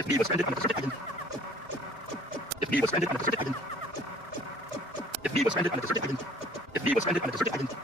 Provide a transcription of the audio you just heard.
If me was stranded on the Pacific Island. If me was stranded on the Pacific Island. If me was stranded on the Pacific Island. If me was stranded on the Pacific Island.